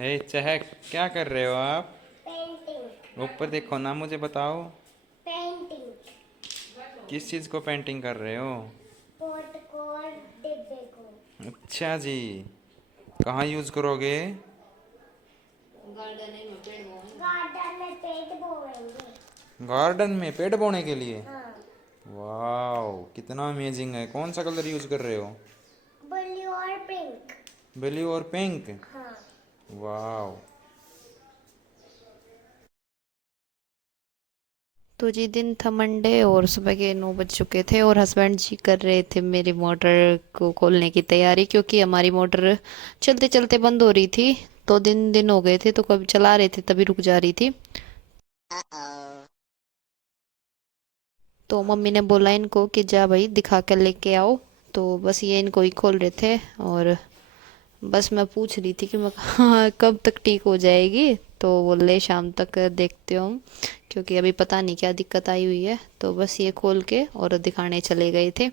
हे चहक, क्या कर रहे हो आप? पेंटिंग। ऊपर देखो ना, मुझे बताओ। पेंटिंग। किस चीज़ को पेंटिंग कर रहे हो? पोट को और डिब्बे को। अच्छा जी। कहाँ यूज़ करोगे? गार्डन में पेड़ बोएंगे। गार्डन में पेड़ बोने के लिए? हाँ। वाह, कितना अमेजिंग है। कौन सा कलर यूज़ कर रहे हो? ब्लू और पिंक। ब्लू और पिंक? हाँ। वाह। तो जी दिन था मंडे और सुबह के 9 बज चुके थे और हस्बैंड जी कर रहे थे मेरी मोटर को खोलने की तैयारी, क्योंकि हमारी मोटर चलते चलते बंद हो रही थी। तो दिन दिन हो गए थे, तो कभी चला रहे थे तभी रुक जा रही थी। तो मम्मी ने बोला इनको कि जा भाई दिखा कर लेके आओ। तो बस ये इनको ही खोल रहे थे। और बस मैं पूछ रही थी कि मैं हाँ कब तक ठीक हो जाएगी। तो बोले शाम तक देखते हो हम, क्योंकि अभी पता नहीं क्या दिक्कत आई हुई है। तो बस ये खोल के और दिखाने चले गए थे।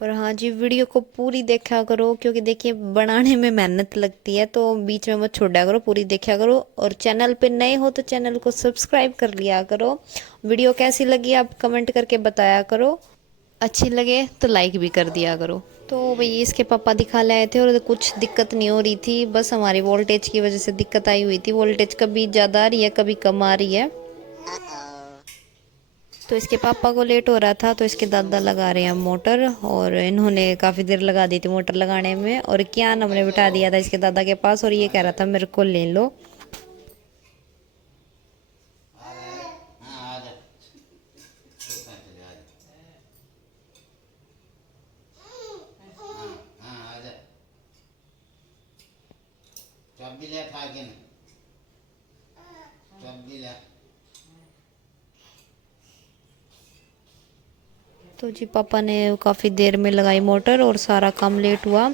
पर हाँ जी, वीडियो को पूरी देखा करो, क्योंकि देखिए बनाने में मेहनत लगती है, तो बीच में मत छोड़ा करो, पूरी देखा करो। और चैनल पे नए हो तो चैनल को सब्सक्राइब कर लिया करो। वीडियो कैसी लगी आप कमेंट करके बताया करो। अच्छी लगे तो लाइक भी कर दिया करो। तो भाई इसके पापा दिखा लाए थे और कुछ दिक्कत नहीं हो रही थी, बस हमारी वोल्टेज की वजह से दिक्कत आई हुई थी। वोल्टेज कभी ज़्यादा आ रही है कभी कम आ रही है। तो इसके पापा को लेट हो रहा था, तो इसके दादा लगा रहे हैं मोटर। और इन्होंने काफ़ी देर लगा दी थी मोटर लगाने में। और क्या हमने बिठा दिया था इसके दादा के पास और ये कह रहा था मेरे को ले लो। चाबी ले था कि नहीं? चाबी ले। तो जी पापा ने काफ़ी देर में लगाई मोटर और सारा काम लेट हुआ।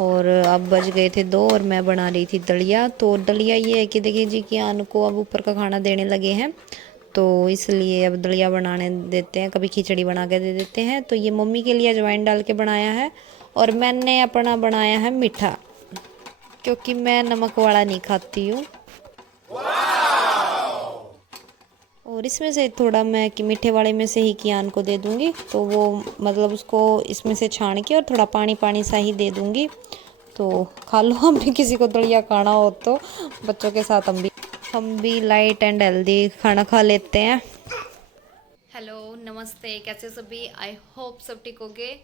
और अब बज गए थे 2 और मैं बना रही थी दलिया। तो दलिया ये है कि देखिए जी कि आन को अब ऊपर का खाना देने लगे हैं, तो इसलिए अब दलिया बनाने देते हैं, कभी खिचड़ी बना के दे देते हैं। तो ये मम्मी के लिए अजवाइन डाल के बनाया है और मैंने अपना बनाया है मीठा, क्योंकि मैं नमक वाला नहीं खाती हूँ। और इसमें से थोड़ा मैं कि मीठे वाले में से ही कियान को दे दूंगी, तो वो मतलब उसको इसमें से छान के और थोड़ा पानी पानी सा ही दे दूंगी। तो खा लो हमने किसी को दलिया खाना हो तो बच्चों के साथ हम भी लाइट एंड हेल्दी खाना खा लेते हैं। हेलो नमस्ते, कैसे सभी? आई होप सब ठीक होगे।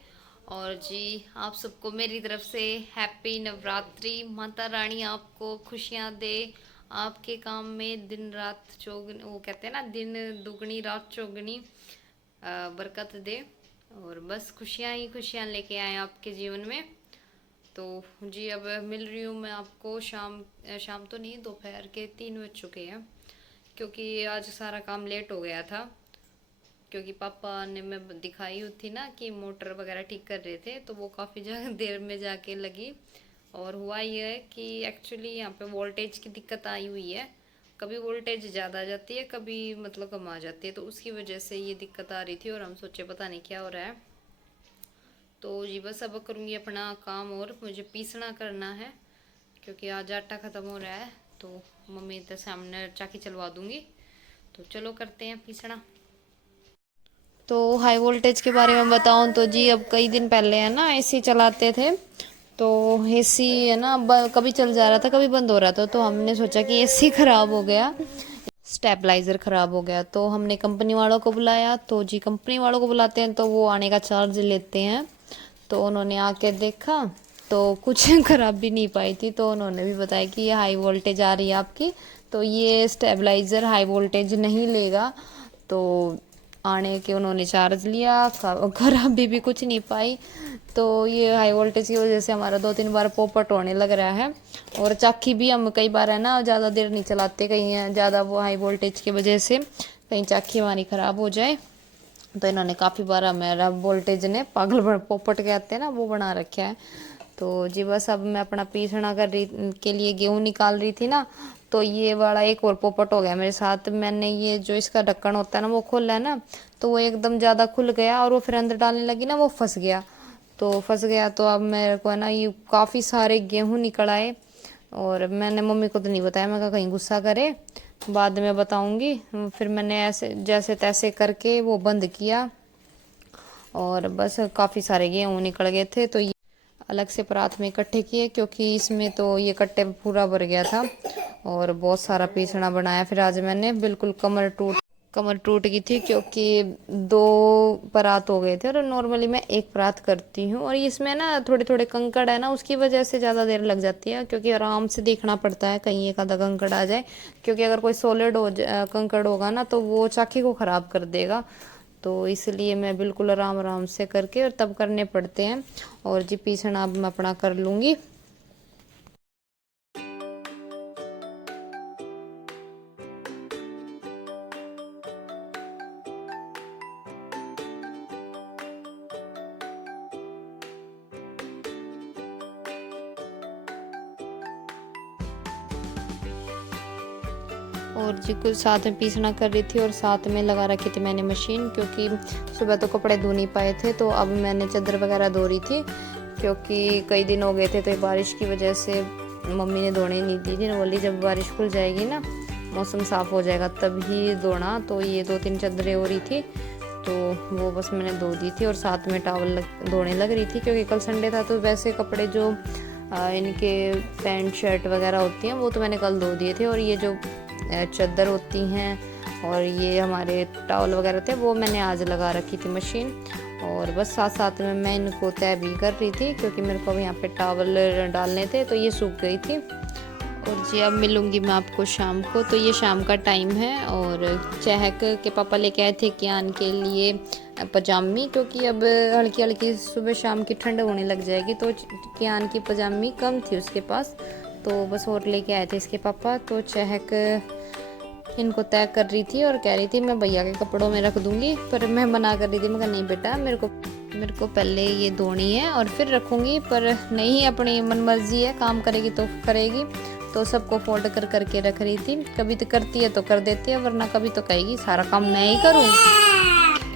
और जी आप सबको मेरी तरफ से हैप्पी नवरात्रि। माता रानी आपको खुशियाँ दे, आपके काम में दिन रात चौगनी, वो कहते हैं ना दिन दुगनी रात चौगनी बरकत दे। और बस खुशियाँ ही खुशियाँ लेके आए आपके जीवन में। तो जी अब मिल रही हूँ मैं आपको शाम शाम तो नहीं, दोपहर के 3 बज चुके हैं, क्योंकि आज सारा काम लेट हो गया था। क्योंकि पापा ने मैं दिखाई हुई थी ना कि मोटर वगैरह ठीक कर रहे थे, तो वो काफ़ी ज़्यादा देर में जाके लगी। और हुआ ये है कि एक्चुअली यहाँ पे वोल्टेज की दिक्कत आई हुई है। कभी वोल्टेज ज़्यादा आ जाती है, कभी मतलब कम आ जाती है, तो उसकी वजह से ये दिक्कत आ रही थी। और हम सोचे पता नहीं क्या हो रहा है। तो जी बस अब करूँगी अपना काम और मुझे पीसना करना है, क्योंकि आज आटा ख़त्म हो रहा है। तो मम्मी के सामने चाकी चलवा दूँगी। तो चलो करते हैं पीसना। तो हाई वोल्टेज के बारे में बताऊं तो जी अब कई दिन पहले है ना एसी चलाते थे। तो एसी है ना कभी चल जा रहा था कभी बंद हो रहा था, तो हमने सोचा कि एसी ख़राब हो गया, स्टेबलाइज़र ख़राब हो गया। तो हमने कंपनी वालों को बुलाया। तो जी कंपनी वालों को बुलाते हैं तो वो आने का चार्ज लेते हैं। तो उन्होंने आके देखा तो कुछ खराब भी नहीं पाई थी। तो उन्होंने भी बताया कि ये हाई वोल्टेज आ रही है आपकी, तो ये स्टेबलाइज़र हाई वोल्टेज नहीं लेगा। तो आने के उन्होंने चार्ज लिया, खराबी भी कुछ नहीं पाई। तो ये हाई वोल्टेज की वजह से हमारा 2-3 बार पोपट होने लग रहा है। और चाकी भी हम कई बार है ना ज़्यादा देर नहीं चलाते, कहीं ज़्यादा वो हाई वोल्टेज की वजह से कहीं चाकी हमारी ख़राब हो जाए। तो इन्होंने काफ़ी बार मेरा वोल्टेज ने पागल पोपट कहते हैं ना वो बना रखा है। तो जी बस अब मैं अपना पीसना कर रही के लिए गेहूँ निकाल रही थी ना, तो ये वाला एक और पोपट हो गया मेरे साथ। मैंने ये जो इसका ढक्कन होता है ना वो खोला है ना, तो वो एकदम ज़्यादा खुल गया और वो फिर अंदर डालने लगी ना वो फंस गया। तो फंस गया तो अब मेरे को है ना ये काफ़ी सारे गेहूँ निकल आए। और मैंने मम्मी को तो नहीं बताया, मैं कहा कहीं गुस्सा करे, बाद में बताऊंगी। फिर मैंने ऐसे जैसे तैसे करके वो बंद किया और बस काफ़ी सारे गेहूँ निकल गए थे, तो ये अलग से परात में इकट्ठे किए क्योंकि इसमें तो ये कट्टे पूरा भर गया था और बहुत सारा पीसना बनाया। फिर आज मैंने बिल्कुल कमर टूट गई थी क्योंकि 2 परात हो गए थे और नॉर्मली मैं एक परात करती हूँ। और इसमें ना थोड़े थोड़े कंकड़ है ना, उसकी वजह से ज़्यादा देर लग जाती है क्योंकि आराम से देखना पड़ता है कहीं एक आधा कंकड़ आ जाए, क्योंकि अगर कोई सॉलिड कंकड़ होगा ना तो वो चाकी को ख़राब कर देगा। तो इसलिए मैं बिल्कुल आराम आराम से करके और तब करने पड़ते हैं। और जी पीसना अब मैं अपना कर लूँगी। और जी कुछ साथ में पीसना कर रही थी और साथ में लगा रखी थी मैंने मशीन, क्योंकि सुबह तो कपड़े धो नहीं पाए थे, तो अब मैंने चादर वगैरह धो रही थी क्योंकि कई दिन हो गए थे, तो बारिश की वजह से मम्मी ने धोने नहीं दी थी। बोली जब बारिश खुल जाएगी ना, मौसम साफ़ हो जाएगा तभी धोना। तो ये 2-3 चादरें हो रही थी तो वो बस मैंने धो दी थी और साथ में टॉवल धोने लग रही थी क्योंकि कल संडे था। तो वैसे कपड़े जो इनके पैंट शर्ट वगैरह होती हैं वो तो मैंने कल धो दिए थे, और ये जो चादर होती हैं और ये हमारे टॉवल वगैरह थे वो मैंने आज लगा रखी थी मशीन। और बस साथ साथ में मैं इनको तय भी कर रही थी क्योंकि मेरे को अब यहाँ पे टॉवल डालने थे, तो ये सूख गई थी। और जी अब मिलूँगी मैं आपको शाम को। तो ये शाम का टाइम है और चहक के पापा लेके आए थे कियान के लिए पजामी, क्योंकि अब हल्की हल्की सुबह शाम की ठंड होने लग जाएगी, तो कियान की पजामी कम थी उसके पास, तो बस और लेके आए थे इसके पापा। तो चहक इनको तय कर रही थी और कह रही थी मैं भैया के कपड़ों में रख दूंगी, पर मैं मना कर रही थी। मैं कहा नहीं बेटा, मेरे को पहले ये धोनी है और फिर रखूंगी, पर नहीं, अपनी मन मर्जी है, काम करेगी तो करेगी। तो सबको फोल्ड कर करके रख रही थी। कभी तो करती है तो कर देती है, वरना कभी तो कहेगी सारा काम मैं ही करूँ।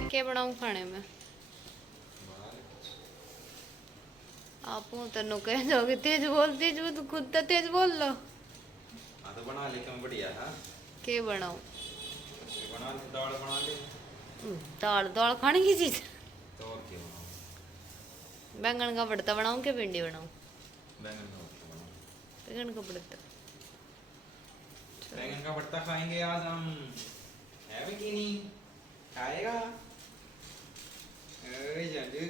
क्या बनाऊँ खाने में? आप तेनों कह दोगे तेज बोल, तो खुद तो तेज बोल लो। तो बना ले, क्यों बढ़िया है। के बनाऊं? बना ले, दाल बना ले। दाल खाने की चीज? तो और क्या बनाऊं? बैंगन का भरता बनाऊं कि भिंडी बनाऊं? बैंगन का भरता बनाऊं। बैंगन का भरता। बैंगन का भरता खाएंगे आज हम। है भी कि नहीं खाएगा? अरे जानू